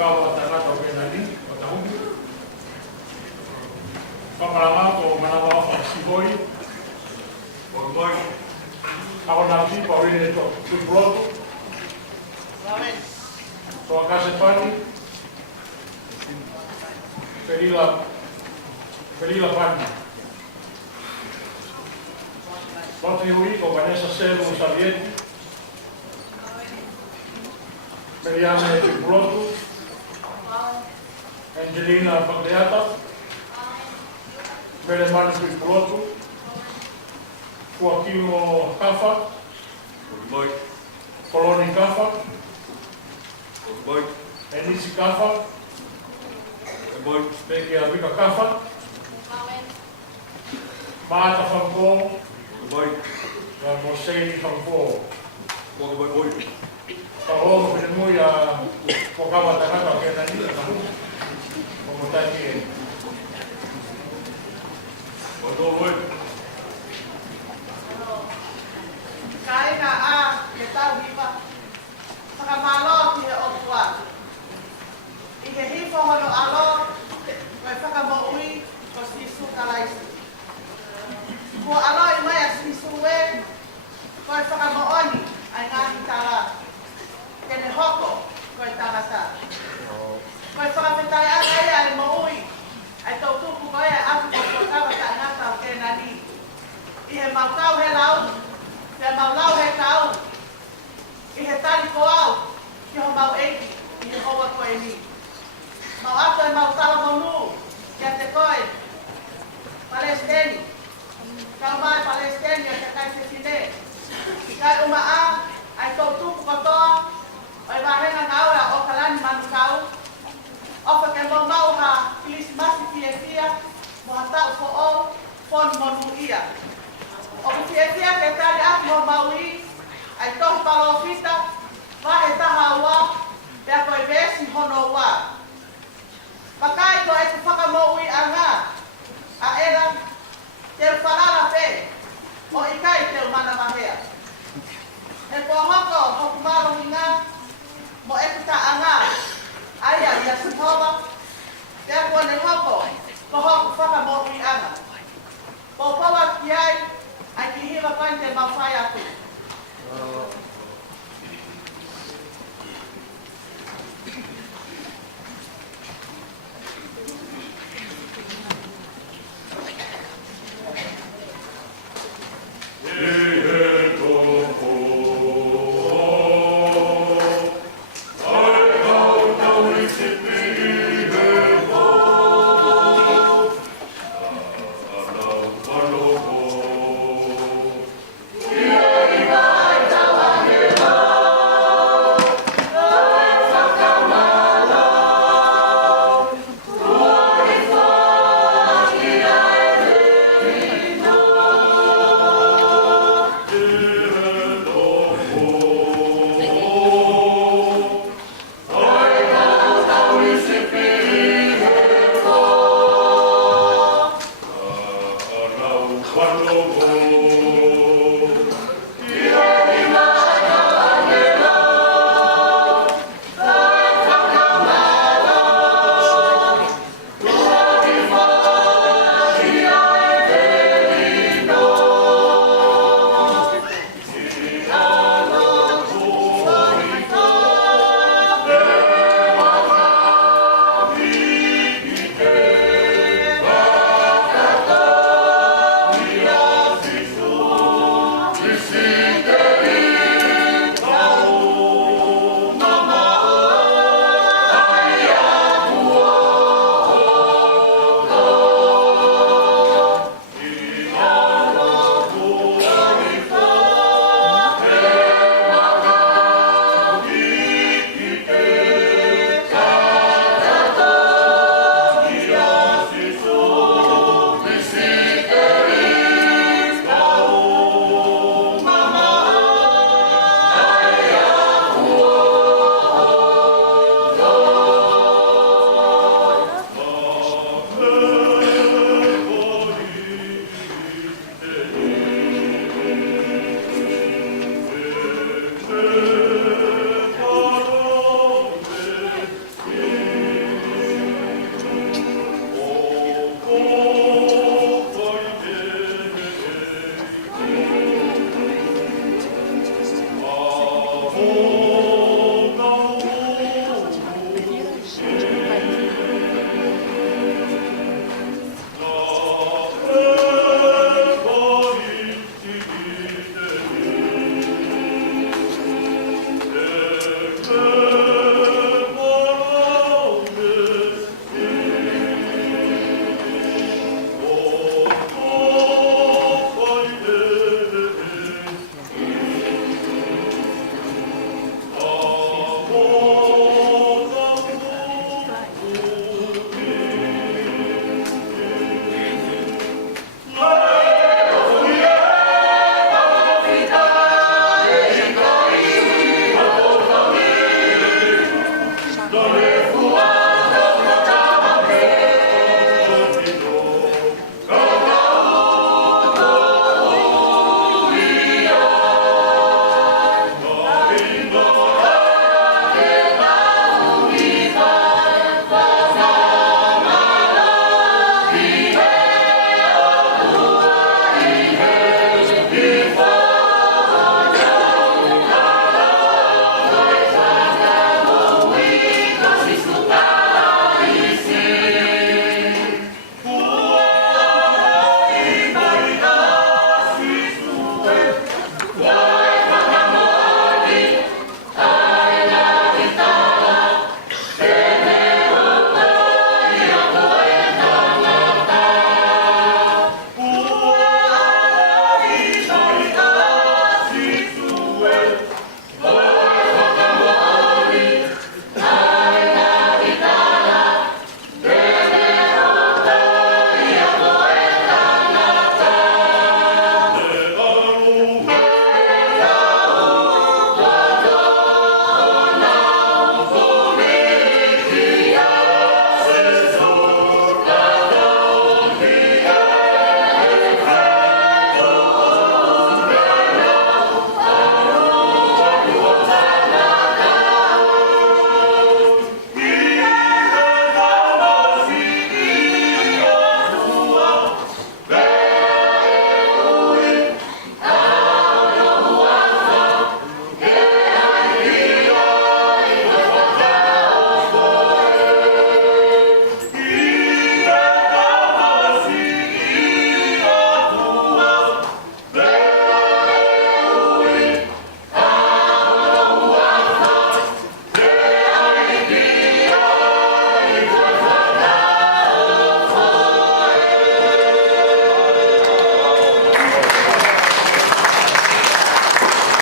kawa tangata o kenani, o tahungu. Paparama ko manawa o siboi. Boi. Ako na si pa rin ito. Tuproto. Amen. So akase pani. Pelila pani. Pati hui ko Vanessa Selu Savieti. Meriane Tuproto. Angelina Pagliata. Belemani Tuproto. Joaquino Cafa, Coloni Cafa, Enisi Cafa, Peki Abika Cafa, Mata Fanko, Mosei Fanko, Taho Pinamui a Pokawa Tanaka Kenani, como está aqui. Kaya na kita viva saka malo ti okwa ike hifo hono alo mai saka mo ui ko sisu kalais ko alo ima ya sisu we ko saka mo oni ai nga hitala kene hoko ko tala sa ko saka petai ai mo ui ai to tu ko ai aku ko ka ta na ta kenani ihe makau helau te mau lau he kau, i he tari ko au, ki ho mau eiki, i he hoa koe ni. Mau ato e mau tala monu, kia te koe, Palestini. Kau mai Palestini o te kai se sine. Kai uma a, ai tau tupu kotoa, o e wahenga ngaura o kalani manu kau. Ofa ke mau ha kilismasi fie fia, mo hatau fo o, fon monu ia. O kufikia ke tali aku mo maui ai toh palofita vai taha wa pe ko vesi hono wa pakai ko e faka mo ui anga a era te falala pe o ikai te mana mahea e ko hoko hoku malo hinga mo e ta anga aya ya suhoba te ko ne hoko ko hoku faka mo ui anga po pawa kiai aqui riba quando tem balfai aqui. Ai,